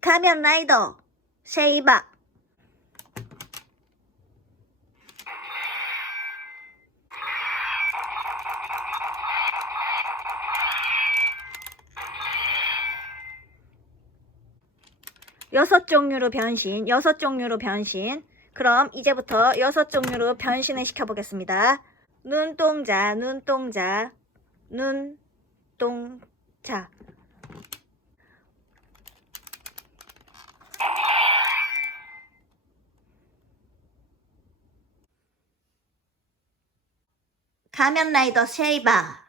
가면 라이더 쉐이바. 여섯 종류로 변신, 여섯 종류로 변신. 그럼 이제부터 여섯 종류로 변신을 시켜보겠습니다. 눈동자, 눈동자, 눈동자. 가면라이더 쉐이바.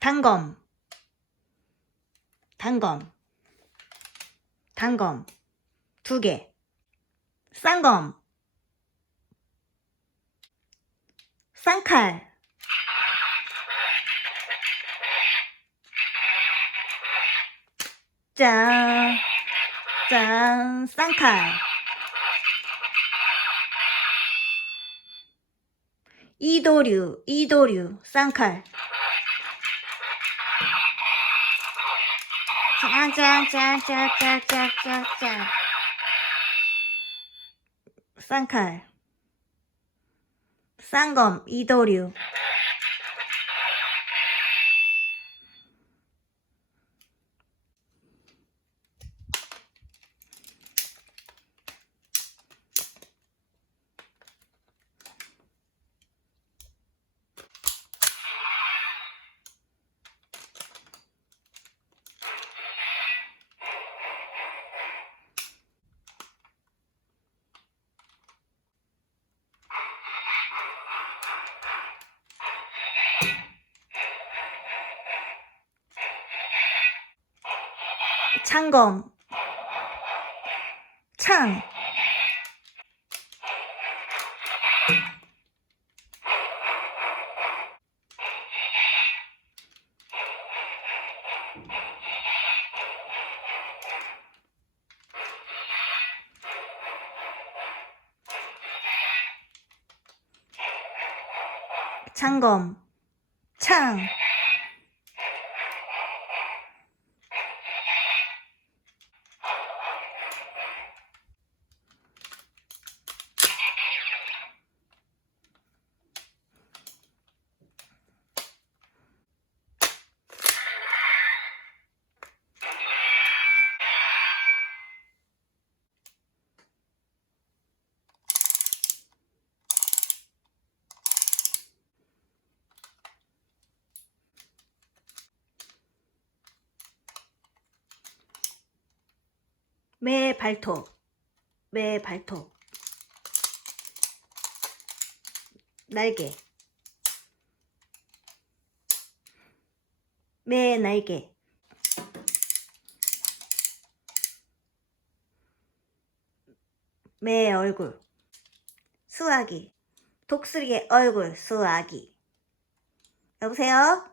단검, 단검, 단검 2개. 쌍검, 쌍칼, 짠, 짠, 쌍칼. 이도류, 이도류, 쌍칼. 짠짠짠짠짠짠짠. 쌍칼. 쌍검, 이도류. 창검, 창. 창검, 창. 매 발톱, 매 발톱. 날개, 매 날개. 매 얼굴, 수아기. 독수리의 얼굴, 수아기. 여보세요?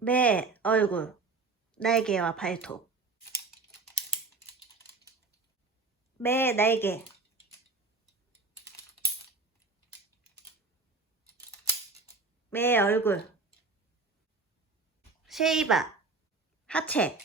매 얼굴, 날개와 발톱. 매 날개, 매 얼굴. 쉐이바 하체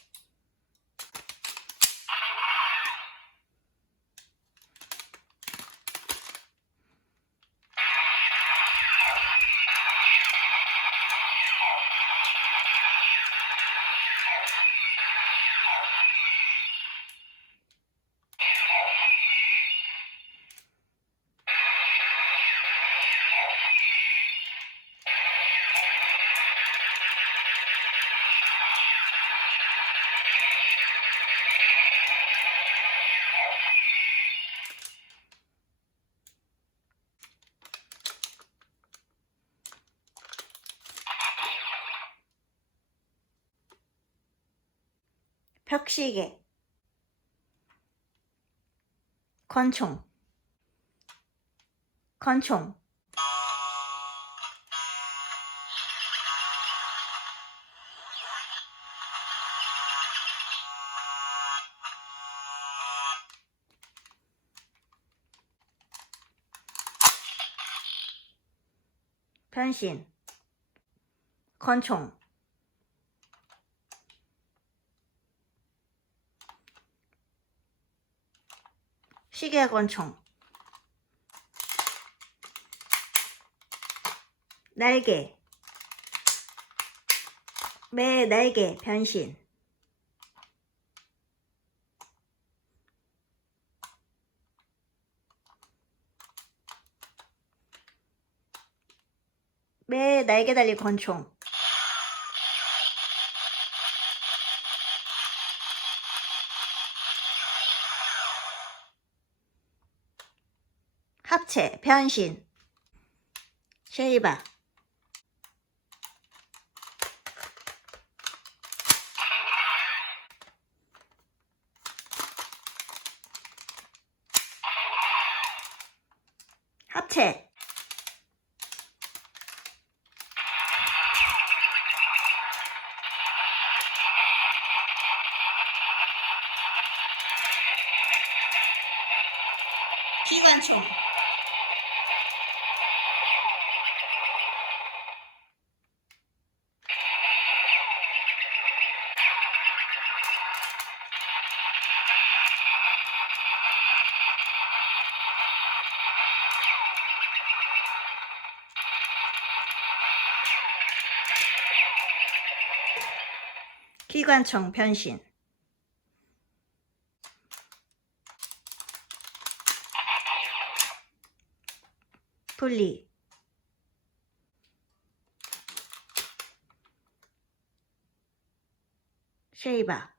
벽시계 권총 권총 변신 권총 시계 권총 날개 매 날개 변신 매 날개 달린 권총 합체 변신 쉐이바 합체 기관총 기관총 변신 분리 쉐이바